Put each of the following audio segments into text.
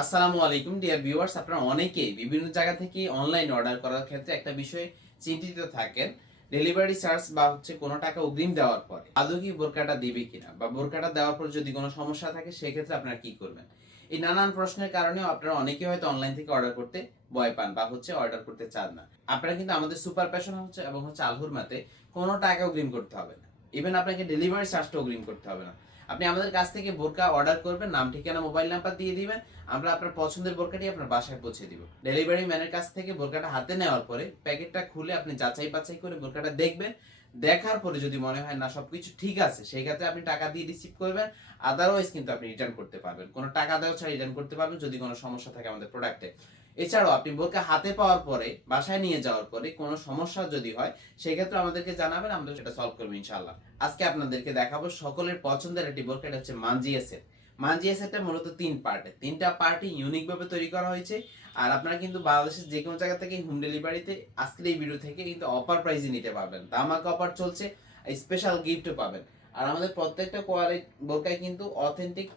আসসালামু আলাইকুম dear viewers আপনারা অনেকেই বিভিন্ন জায়গা থেকে অনলাইন অর্ডার করার ক্ষেত্রে একটা বিষয়ে চিন্তিত থাকেন। ডেলিভারি চার্জ বা হচ্ছে কোনো টাকা অগ্রিম দেওয়ার পরে আদৌ কি বোরকাটা দিবে কিনা বা বোরকাটা দেওয়ার পর যদি কোনো সমস্যা থাকে, সেক্ষেত্রে আপনারা কি করবেন? এই নানান প্রশ্নের কারণেও আপনারা অনেকে হয়তো অনলাইন থেকে অর্ডার করতে ভয় পান বা হচ্ছে অর্ডার করতে চান না। আপনারা কিন্তু আমাদের সুপার প্যাশন হচ্ছে এবং হচ্ছে আলহুর মাতে কোনো টাকা অগ্রিম করতে হবে না। ইভেন আপনাকে ডেলিভারি চার্জটা অগ্রিম করতে হবে না। আপনি আমাদের কাছ থেকে বোরকা অর্ডার করবেন, নাম, ঠিকানা মোবাইল নাম্বার দিয়ে দিবেন, আমরা আপনার পছন্দের বোরকাটি আপনার বাসায় পৌঁছে দিব। ডেলিভারি ম্যানের কাছ থেকে বোরকাটা হাতে নেওয়ার পরে প্যাকেটটা খুলে আপনি যাচাই বাছাই করে বোরকাটা দেখবেন। দেখার পরে যদি মনে হয় না সবকিছু ঠিক আছে, সেই ক্ষেত্রে আপনি টাকা দিয়ে রিসিভ করবেন আদারওয়াইজ কিন্তু আপনি রিটার্ন করতে পারবেন। কোনো টাকা দেওয়া ছাড়া রিটার্ন করতে পারবেন, যদি কোনো সমস্যা থাকে আমাদের প্রোডাক্টে এছাড়াও আপনি বোরকা হাতে পাওয়ার পরে, বাসায় নিয়ে যাওয়ার পরে কোনো সমস্যা যদি হয়, সেক্ষেত্রে আমাদেরকে জানাবেন, আমরা সেটা সলভ করব ইনশাল্লাহ আজকে আপনাদেরকে দেখাবো সকলের পছন্দের একটি বোরকা এটা হচ্ছে মানজিয়া সেট মানজিয়া সেটটা মূলত তিন পার্টে তিনটা পার্টি ইউনিক ভাবে তৈরি করা হয়েছে। আর আপনারা কিন্তু বাংলাদেশের যে কোনো জায়গা থেকে হোম ডেলিভারিতে আজকের এই ভিডিও থেকে কিন্তু অফার প্রাইসে নিতে পারবেন। দামাক অফার চলছে স্পেশাল গিফটও পাবেন। আর আমাদের প্রত্যেকটা কোয়ালিটি বোরকায় কিন্তু অথেন্টিক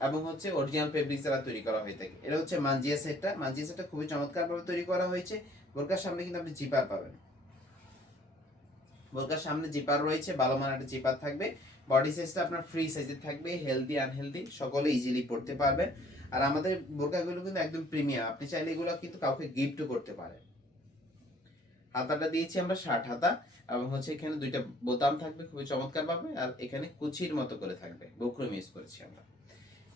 এবং হচ্ছে অরিজিনাল ফেব্রিক দ্বারা তৈরি করা হয়ে থাকে। এটা হচ্ছে মানজিয়া সেটটা মানজিয়া সেটটা খুবই চমৎকার ভাবে তৈরি করা হয়েছে। বোরকার সামনে কিন্তু আপনি জিপার পাবেন। বোরকার সামনে জিপার রয়েছে, ভালো মানের একটা জিপার থাকবে। বডি সাইজটা আপনার ফ্রি সাইজের থাকবে হেলদি আনহেলদি সকলে ইজিলি পড়তে পারবেন। আর আমাদের বোরকাগুলো কিন্তু একদম প্রিমিয়াম আপনি চাইলে এগুলো কিন্তু কাউকে গিফটও করতে পারেন। হাতাটা দিয়েছি আমরা ষাট হাতা এবং হচ্ছে এখানে দুইটা বোতাম থাকবে খুবই চমৎকার পাবে আর এখানে কুচির মতো করে থাকবে। বক্রম ইউজ করেছি আমরা।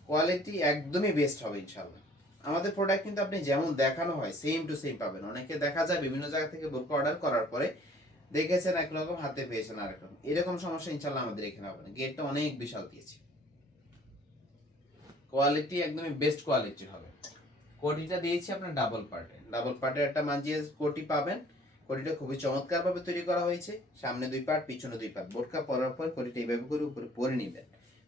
কোয়ালিটি একদমই বেস্ট হবে ইনশাল্লাহ আমাদের প্রোডাক্ট কিন্তু আপনি যেমন দেখানো হয় সেম টু সেম পাবেন। অনেকে দেখা যায় বিভিন্ন জায়গা থেকে বোরকা অর্ডার করার পরে দেখেছেন একরকম হাতে পেয়েছেন আরেকরকম এরকম সমস্যা ইনশাল্লাহ আমাদের এখানে হবে না। গেটটা অনেক বিশাল দিয়েছি। কোয়ালিটি একদমই বেস্ট কোয়ালিটির হবে। কোটিটা দিয়েছি আপনার ডাবল পার্টে ডাবল পার্টের একটা মাঝিয়ে কোটি পাবেন। কোটিটা খুবই চমৎকার ভাবে তৈরি করা হয়েছে। সামনে দুই পার্ট পিছনে দুই পার্ট বোরকা পরার পর কোটিটা এইভাবে করে উপরে পরে নেবেন।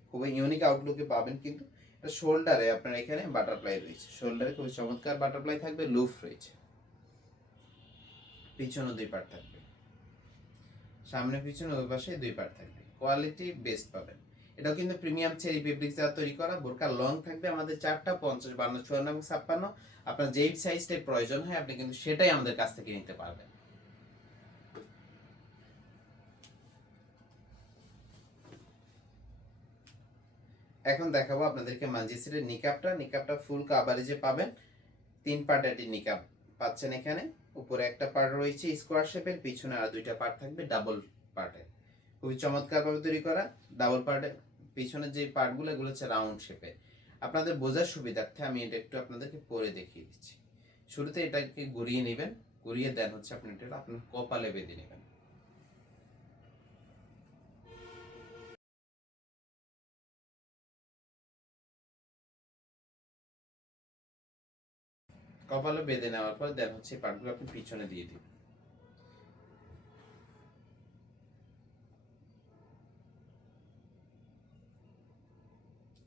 খুবই ইউনিক আউটলুকে পাবেন কিন্তু শোল্ডারে আপনার এখানে বাটারফ্লাই রয়েছে। শোল্ডারে খুবই চমৎকার বাটারফ্লাই থাকবে লুফ রয়েছে। পিছনে দুই পার্ট থাকবে। সামনে পিছনে ওই পাশে দুই পার্ট থাকবে। কোয়ালিটি বেস্ট পাবেন। এটাও কিন্তু প্রিমিয়াম চেরি ফেব্রিক্স দ্বারা তৈরি করা। বোরকা লং থাকবে আমাদের চারটা, পঞ্চাশ, বান্ন, চুয়ান্ন এবং ছাপ্পান্ন। আপনার যেই সাইজটাই প্রয়োজন হয়, আপনি কিন্তু সেটাই আমাদের কাছ থেকে নিতে পারবেন। এখন দেখাবো আপনাদেরকে মানজিসিরের নিকাপটা। নিকাপটা ফুল কাভারেজে পাবেন। তিন পার্ট এটি নিকাপ পাচ্ছেন এখানে। উপরে একটা পার্ট রয়েছে স্কোয়ার শেপের পিছনে আর দুইটা পার্ট থাকবে ডাবল পার্টের খুবই চমৎকার ভাবে তৈরি করা। ডাবল পার্টের পিছনে যে পার্টগুলো এগুলো হচ্ছে রাউন্ড শেপের আপনাদের বোঝার সুবিধার্থে আমি এটা একটু আপনাদেরকে পরে দেখিয়ে দিচ্ছি। শুরুতে এটাকে ঘুরিয়ে নেবেন। ঘুরিয়ে দেন হচ্ছে আপনি এটা, আপনার কপালে বেঁধে নেবেন। কপালে বেঁধে নেওয়ার পর দেন হচ্ছে পার্টগুলো আপনি পিছনে দিয়ে দিন।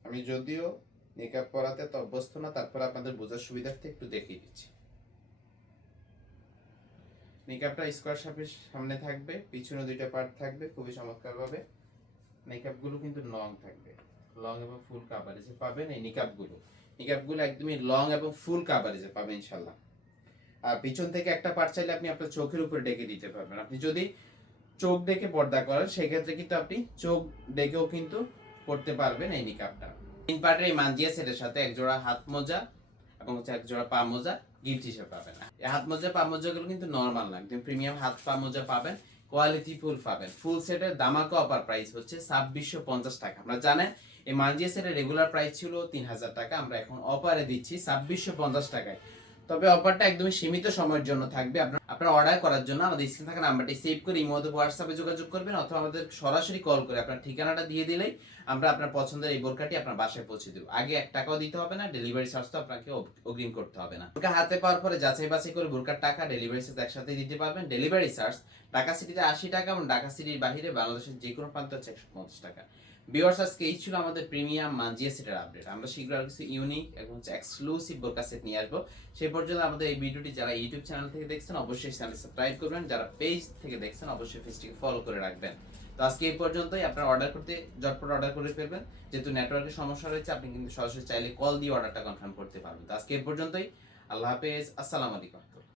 আমি যদিও মেকআপ তো অভ্যস্ত না, তারপর আপনাদের বোঝার সুবিধার্থে একটু দেখিয়ে দিচ্ছি। মেকআপটা স্কোয়ার শেপের সামনে থাকবে, পিছনে দুইটা পার্ট থাকবে, খুবই চমৎকার ভাবে মেকআপগুলো কিন্তু লং থাকবে লং এবং ফুল কাভারেজে পাবেন এই নিকাপ গুলো একদমই লং এবং ফুল কাভারেজে পাবেন ইনশাল্লাহ আর পিছন থেকে একটা পার্ট চাইলে আপনি আপনার চোখের উপরে ডেকে দিতে পারবেন। আপনি যদি চোখ ডেকে পর্দা করেন, সেক্ষেত্রে কিন্তু আপনি চোখ ডেকেও কিন্তু পড়তে পারবেন এই নিকাপটা তিন পার্টের এই মানজিয়া সেটের সাথে এক জোড়া হাত মোজা এবং হচ্ছে এক জোড়া পা মোজা গিফট হিসেবে পাবেন। এই হাত মোজা, পা মোজাগুলো কিন্তু নর্মাল না, একদম প্রিমিয়াম হাত, পা মোজা পাবেন কোয়ালিটি ফুল পাবেন। ফুল সেটের দামাকা অফার প্রাইস হচ্ছে ছাব্বিশশো পঞ্চাশ টাকা। আমরা জানেন এই সেটের রেগুলার প্রাইস ছিল তিন হাজার টাকা, আমরা এখন অফারে দিচ্ছি ছাব্বিশশো পঞ্চাশ টাকায়। তবে অফারটা একদমই সীমিত সময়ের জন্য থাকবে। আপনার আপনার অর্ডার করার জন্য আমাদের স্ক্রিন থাকা নাম্বারটি সেভ করে ইমোতে হোয়াটসঅ্যাপে যোগাযোগ করবেন অথবা আমাদের সরাসরি কল করে আপনার ঠিকানাটা দিয়ে দিলেই আমরা আপনার পছন্দের এই বোরকাটি আপনার বাসায় পৌঁছে দেবো। আগে এক টাকাও দিতে হবে না ডেলিভারি চার্জ তো আপনাকে অগ- অগ্রিম করতে হবে না। বোরকা হাতে পাওয়ার পরে যাচাই বাছাই করে বোরকার টাকা ডেলিভারি চার্জ একসাথে দিতে পারবেন। ডেলিভারি চার্জ ঢাকা সিটিতে আশি টাকা এবং ঢাকা সিটির বাহিরে বাংলাদেশের যে কোনো প্রান্ত হচ্ছে একশো পঞ্চাশ টাকা। ভিউয়ার্স আজকে এই ছিল আমাদের প্রিমিয়াম মানজিয়া সেটের আপডেট আমরা শীঘ্র আরও কিছু ইউনিক এবং এক্সক্লুসিভ বোরকা নিয়ে আসব। সেই পর্যন্ত আমাদের এই ভিডিওটি যারা ইউটিউব চ্যানেল থেকে দেখছেন, অবশ্যই চ্যানেল সাবস্ক্রাইব করবেন। যারা পেজ থেকে দেখছেন, অবশ্যই পেজটিকে ফলো করে রাখবেন। তো আজকে এই পর্যন্তই। আপনারা অর্ডার করতে ঝটপট অর্ডার করে ফেলবেন। যেহেতু নেটওয়ার্কের সমস্যা রয়েছে, আপনি কিন্তু সরাসরি চাইলে কল দিয়ে অর্ডারটা কনফার্ম করতে পারবেন। তো আজকে এই পর্যন্তই। আল্লাহ হাফেজ। আসসালামু আলাইকুম।